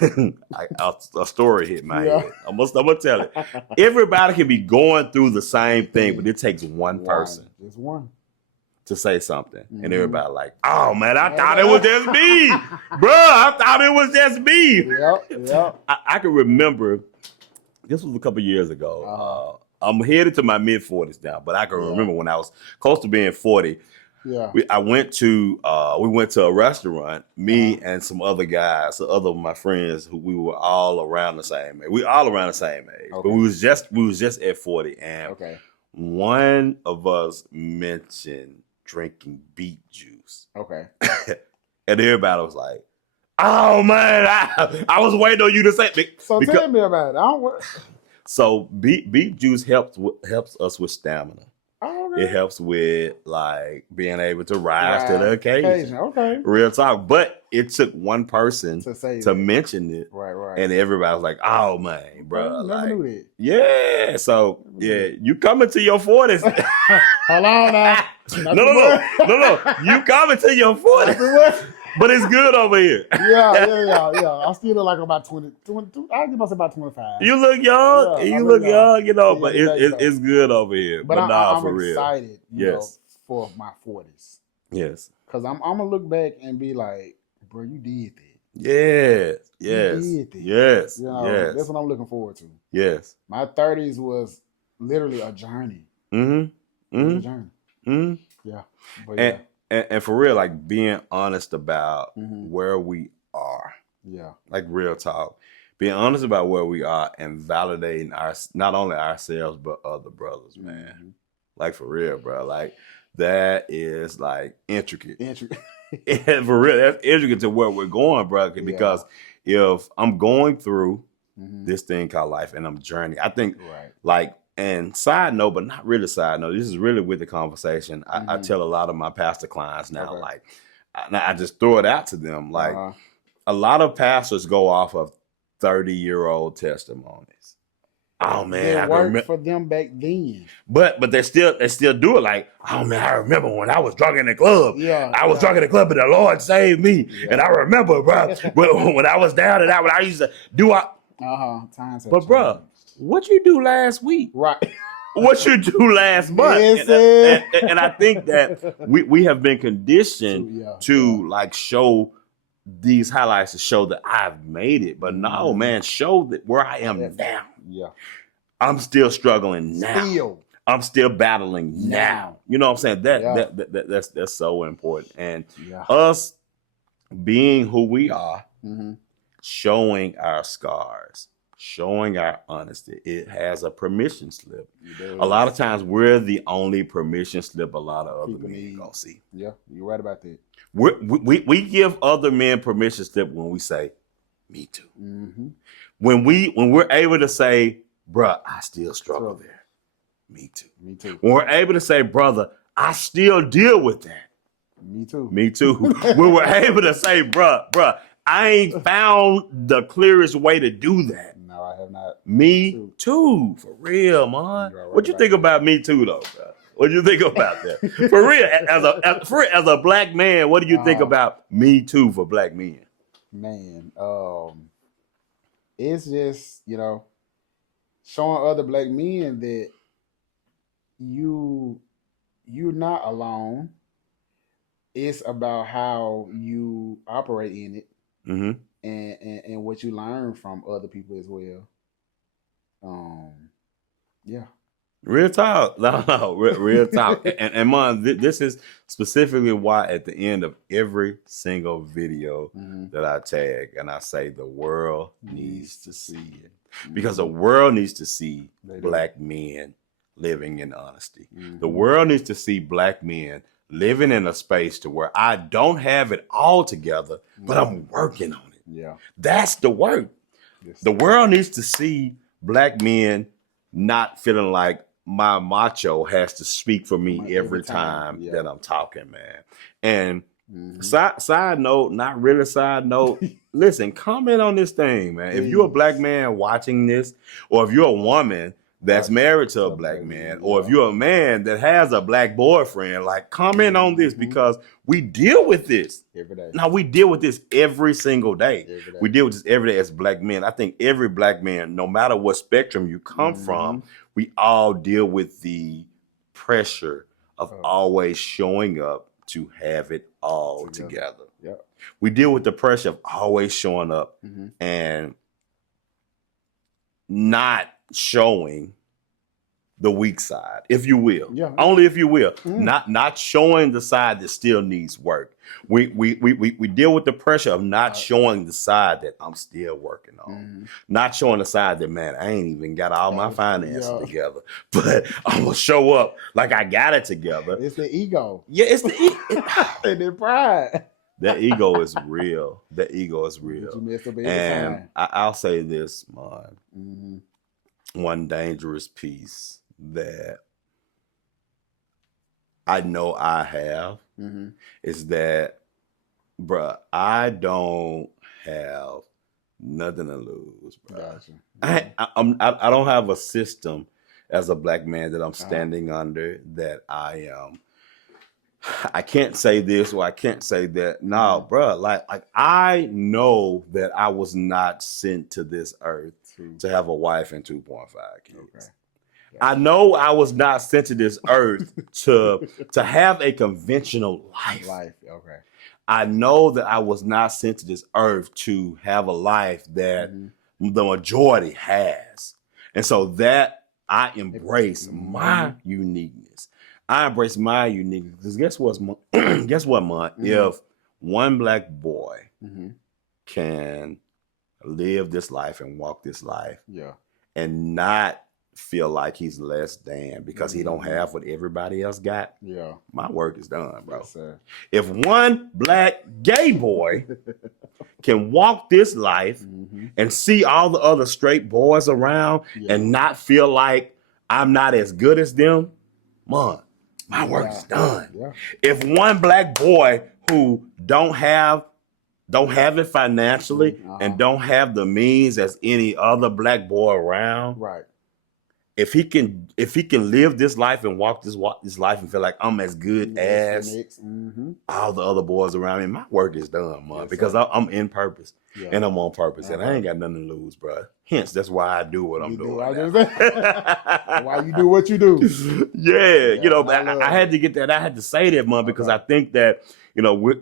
a story hit my head. I'm gonna tell it. Everybody can be going through the same thing, but it takes one person. Just one. To say something, and everybody like, oh man, I thought it was just me, bro. I thought it was just me. Yep. I can remember. This was a couple years ago. I'm headed to my mid-40s now, but I can remember when I was close to being 40. We went to a restaurant. Me and some other guys, other of my friends, who we were all around the same age. We all around the same age, but we was just at 40, and one of us mentioned drinking beet juice. And everybody was like, oh man, I was waiting on you to say it. So tell me about it. So beet juice helps us with stamina. It helps with like being able to rise to the occasion. Real talk. But it took one person to mention it. Right. And everybody was like, oh man, bro. Never knew that. Yeah. So you coming to your 40s. Hold on now. No. You coming to your 40s. but it's good over here. Yeah. I still look like I'm about 22. I give myself about 25. You look young. You look young, you know, but it's good over here. But I'm for real. excited, you know, for my 40s. Yes. Because I'm going to look back and be like, bro, you did that. Yes. You did that. Yes. You know, that's what I'm looking forward to. Yes. My 30s was literally a journey. Mm-hmm. It was a journey. Mm-hmm. Yeah. But and for real, like being honest about where we are. Yeah. Like real talk. Being honest about where we are and validating not only ourselves but other brothers, man. Like for real, bro. Like that is like intricate. And for real, that's intricate to where we're going, bro. Because if I'm going through this thing called life and I'm journeying, I think like, and side note, but not really side note, this is really with the conversation. I tell a lot of my pastor clients now, like, I just throw it out to them. Like, a lot of pastors go off of 30-year-old testimonies. Oh man, it worked for them back then. But they still do it. Like, oh man, I remember when I was drunk in the club. I was drunk in the club, and the Lord saved me. And I remember, bro, when I was down and out, when I used to do times. But bro, what you do last week? Right. What you do last month? And I think that we have been conditioned to like show these highlights to show that I've made it. But no, man, show that where I am now. Yeah. I'm still struggling now. I'm still battling now. You know what I'm saying? That's so important. And us being who we are, showing our scars, showing our honesty, it has a permission slip. A lot of times we're the only permission slip a lot of other men gonna see. Yeah, you're right about that. We give other men permission slip when we say, me too. When we're able to say, bruh, I still struggle there. Me too. Me too. When we're able to say, brother, I still deal with that. Me too. Me too. When we're able to say, bruh, I ain't found the clearest way to do that. No, I have not. Me too. For real, man. Right what you think about me too, though, bro? What do you think about that? For real, as a black man, what do you think about me too for black men? Man, it's just, you know, showing other black men that you're not alone. It's about how you operate in it, and what you learn from other people as well. Yeah. Real talk. No, real talk. and man, this is specifically why at the end of every single video that I tag and I say the world needs to see it. Because the world needs to see black men living in honesty. The world needs to see black men living in a space to where I don't have it all together, but I'm working on it. Yeah. That's the work. Yes. The world needs to see black men not feeling like my macho has to speak for me every time that I'm talking, man. And side note, not really side note, listen, comment on this thing, man. If you're a black man watching this, or if you're a woman that's married to a black man, or if you're a man that has a black boyfriend, like comment on this because we deal with this every day. Now we deal with this every single day. We deal with this every day as black men. I think every black man, no matter what spectrum you come from, we all deal with the pressure of always showing up to have it all together. Yep. We deal with the pressure of always showing up and not showing the weak side, if you will. Yeah. Only if you will. Not showing the side that still needs work. We deal with the pressure of not showing the side that I'm still working on. Not showing the side that, man, I ain't even got all my finances together, but I'm gonna show up like I got it together. It's the ego. Yeah, it's the ego. And the pride. That ego is real. That ego is real. You messed up every and time. I'll say this, man. One dangerous piece that I know I have is that, bruh, I don't have nothing to lose, bruh. Gotcha. I don't have a system as a black man that I'm standing under that I am I can't say this or I can't say that. No, bro. Like I know that I was not sent to this earth to have a wife and 2.5 kids. Okay. I know I was not sent to this earth to have a conventional life. Okay. I know that I was not sent to this earth to have a life that the majority has. And so that I embrace my uniqueness. I embrace my uniqueness because guess what, Mon? If one black boy can live this life and walk this life and not feel like he's less than because he don't have what everybody else got, my work is done, bro. Yes, sir. If one black gay boy can walk this life and see all the other straight boys around and not feel like I'm not as good as them, man, my work is done. Yeah. If one black boy who don't have it financially and don't have the means as any other black boy around, right? If he can live this life and walk this life and feel like I'm as good as all the other boys around me, my work is done, man. Yes, because I'm in purpose and I'm on purpose and I ain't got nothing to lose, bro. Hence, that's why I do what I'm doing. Why you do what you do? Yeah, you know, I had to get that. I had to say that, man, because I think that, you know,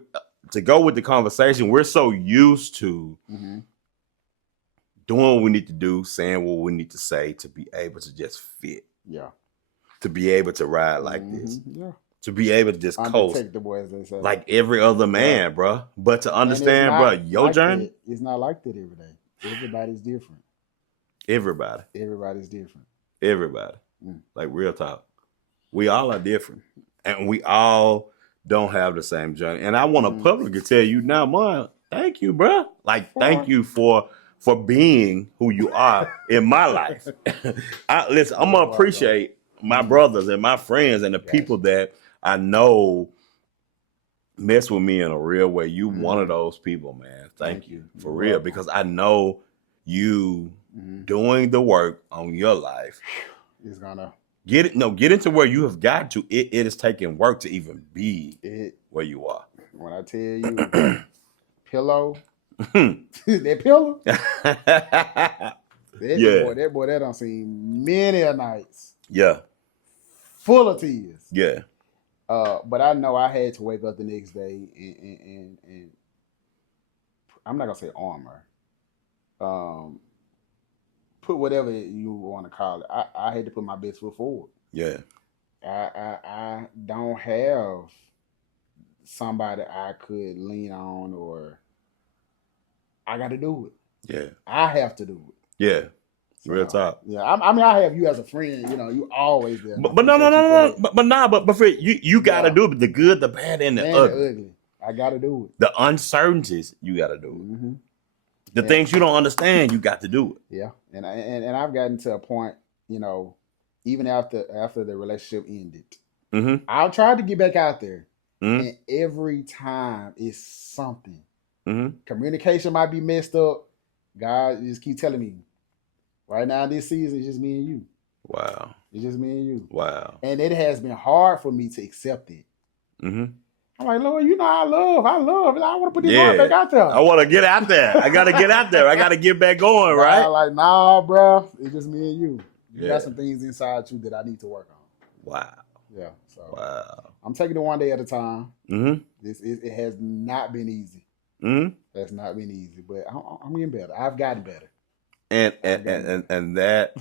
to go with the conversation, we're so used to doing what we need to do, saying what we need to say to be able to just fit. Yeah. To be able to ride like this. Yeah. To be able to just coast as they say. Like every other man, bro. But to understand, bro, your journey. It's not like that every day. Everybody's different. Everybody's different. Everybody. Like real talk. We all are different. And we all don't have the same journey. And I want to publicly tell you now, man, thank you, bro. Like, thank you for being who you are in my life. Listen, I'm going to appreciate my brothers and my friends and the people that I know mess with me in a real way. You one of those people, man. Thank you. For real. Because I know you doing the work on your life is going to get into where you have got to. It is taking work to even be where you are. When I tell you, pillow, that pillow, that boy, that done seen many a nights. Yeah. Full of tears. Yeah. But I know I had to wake up the next day and I'm not gonna say armor. Put whatever you want to call it. I had to put my best foot forward. Yeah. I don't have somebody I could lean on, or I got to do it. Yeah. I have to do it. Yeah. So, real talk. Yeah. I mean, I have you as a friend. You know, you always there. But no. But Fred, you got to do it. The good, the bad, and the ugly. I got to do it. The uncertainties, you got to do it. The things you don't understand, you got to do it. Yeah. And I've gotten to a point, you know, even after the relationship ended, I'll try to get back out there. And every time it's something. Communication might be messed up. God just keep telling me, right now this season it's just me and you. Wow. It's just me and you. Wow. And it has been hard for me to accept it. I'm like, Lord, you know I love. I want to put this heart back out there. I want to get out there. I got to get out there. I got to get back going, right? I'm like, nah, bro. It's just me and you. You got some things inside you that I need to work on. Wow. Yeah. So I'm taking it one day at a time. It has not been easy. That's not been easy, but I'm getting better. I've gotten better. And that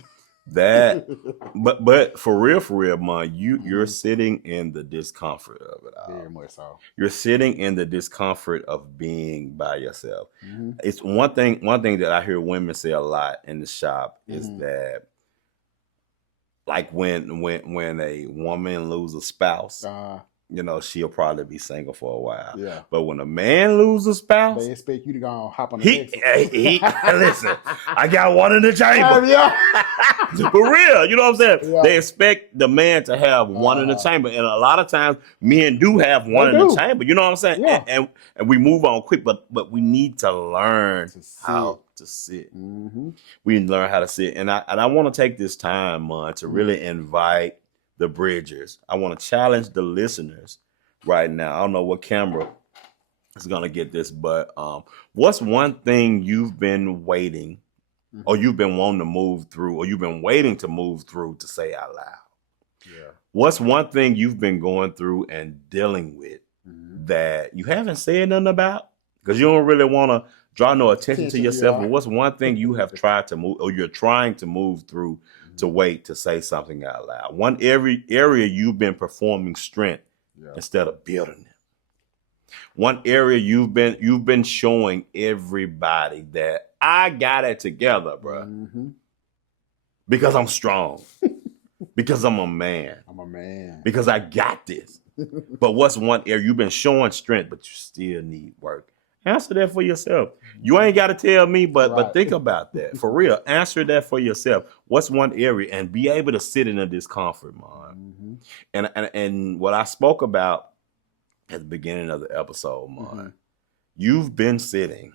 but for real, man, you're sitting in the discomfort of it all. Very much so. You're sitting in the discomfort of being by yourself. It's one thing that I hear women say a lot in the shop is that, like when a woman loses a spouse, you know, she'll probably be single for a while. Yeah. But when a man loses a spouse, they expect you to go and hop on the listen, I got one in the chamber. For real, you know what I'm saying? Yeah. They expect the man to have one in the chamber. And a lot of times men do have one in the chamber. You know what I'm saying? Yeah. And we move on quick, but we need to learn how to sit. We need to learn how to sit. And I want to take this time, to really invite the bridgers. I want to challenge the listeners right now. I don't know what camera is gonna get this, but what's one thing you've been waiting, or you've been wanting to move through, or you've been waiting to move through to say out loud? Yeah. What's one thing you've been going through and dealing with that you haven't said nothing about? Because you don't really want to draw no attention to yourself. But what's one thing you have tried to move, or you're trying to move through to wait to say something out loud? One area you've been performing strength instead of building it. One area you've been showing everybody that I got it together, bro. Because I'm strong. Because I'm a man. I'm a man. Because I got this. But what's one area you've been showing strength, but you still need work? Answer that for yourself. You ain't got to tell me, but think about that. For real, answer that for yourself. What's one area? And be able to sit in a discomfort, man. And what I spoke about at the beginning of the episode, man, you've been sitting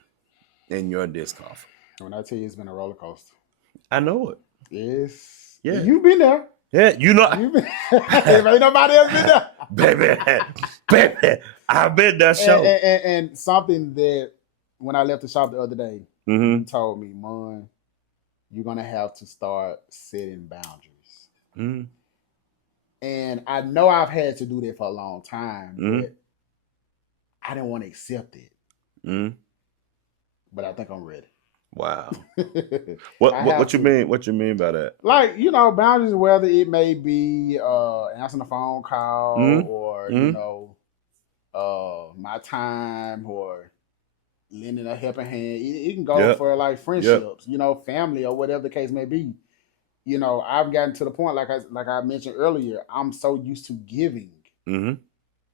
in your discomfort. When I tell you it's been a roller coaster. I know it. Yes. Yeah. You've been there. Yeah, you know. If ain't nobody else been there. Baby, I've been that show. And something that when I left the shop the other day, he told me, "Man, you're gonna have to start setting boundaries." And I know I've had to do that for a long time, but I didn't want to accept it. But I think I'm ready. Wow. What you mean? What you mean by that? Like, boundaries, whether it may be answering a phone call or my time or lending a helping hand. It can go for like friendships, family or whatever the case may be. I've gotten to the point, like I mentioned earlier, I'm so used to giving.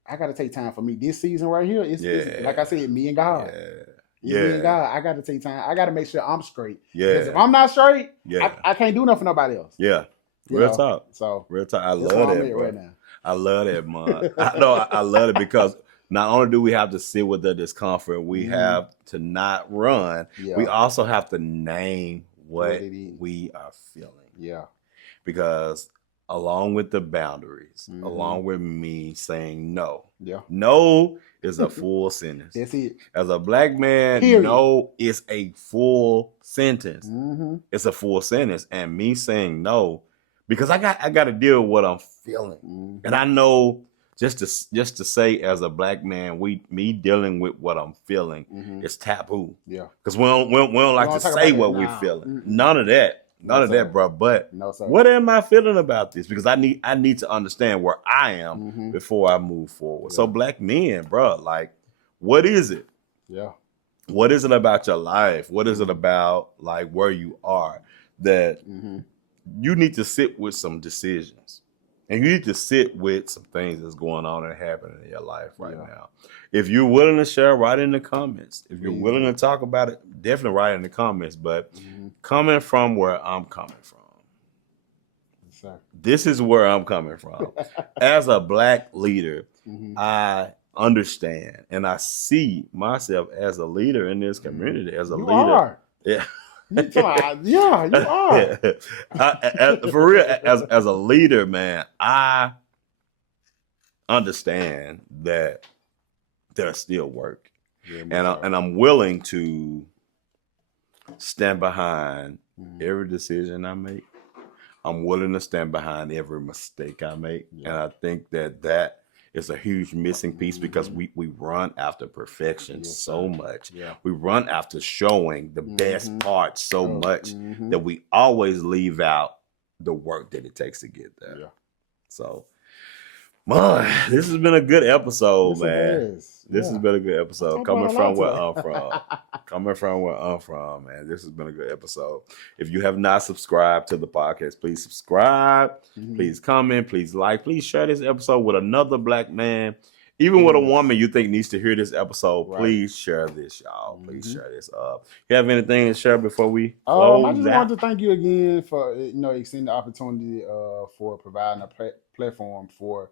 I got to take time for me. This season right here, it's like I said, me and God. Me and God, I got to take time. I got to make sure I'm straight. Because if I'm not straight, I can't do nothing for nobody else. Real talk. So real talk. I love that, bro. Right now. I love that, man. I love it because not only do we have to sit with the discomfort, we have to not run. We also have to name what we are feeling. Because along with the boundaries, along with me saying no. No is a full sentence. That's it. As a black man, no is a full sentence. It's a full sentence. And me saying no, because I got to deal with what I'm feeling. And I know just to say as a black man, me dealing with what I'm feeling is taboo. Because we don't like to say what we're feeling. None of that. None of that, bro. But what am I feeling about this? Because I need to understand where I am before I move forward. So black men, bro, like, what is it? What is it about your life? What is it about like where you are that you need to sit with some decisions? And you need to sit with some things that's going on and happening in your life right now. If you're willing to share, write in the comments. If you're willing to talk about it, definitely write in the comments. But coming from where I'm coming from, this is where I'm coming from. As a black leader, I understand and I see myself as a leader in this community, as a leader. You are. For real, as a leader, man, I understand that there's still work, and I'm willing to stand behind every decision I make. I'm willing to stand behind every mistake I make, and I think that is a huge missing piece because we run after perfection so much. We run after showing the best parts so much that we always leave out the work that it takes to get there. So, man, this has been a good episode, man. This has been a good episode. Coming from where I'm from, man. This has been a good episode. If you have not subscribed to the podcast, please subscribe. Please comment. Please like. Please share this episode with another black man. Even with a woman you think needs to hear this episode, please share this, y'all. Please share this up. You have anything to share before we close I just out? wanted to thank you again for extending the opportunity for providing a platform for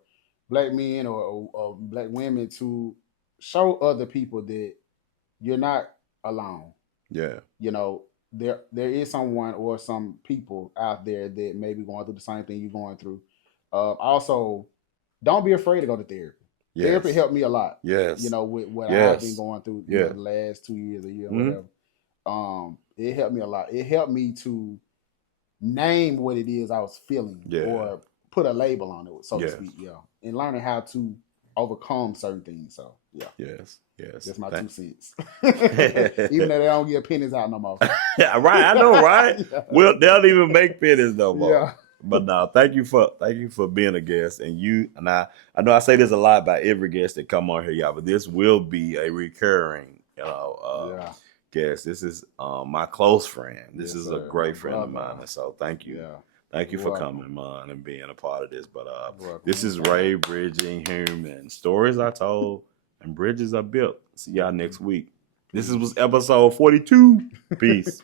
black men or black women to show other people that you're not alone. There is someone or some people out there that may be going through the same thing you're going through. Also, don't be afraid to go to therapy. Yes. Therapy helped me a lot. Yes. You know, with what Yes. I've been going through Yeah. the last 2 years, a year, Mhm. whatever. It helped me a lot. It helped me to name what it is I was feeling, Yeah. or put a label on it, so Yes. to speak. Yeah, and learning how to overcome certain things. So yeah, Yes. that's my 2 cents. Thank- Even though they don't get pennies out no more. Yeah, right. I know, right? Yeah. Well, they don't even make pennies no more. Yeah. But no, thank you for being a guest. And I know I say this a lot about every guest that come on here, y'all, but this will be a recurring, guest. This is my close friend. This is a great friend of mine. And so thank you. Yeah. Thank you for coming, man, and being a part of this. But this is Ray Bridging Human. Stories are told and bridges are built. See y'all next week. This was episode 42. Peace.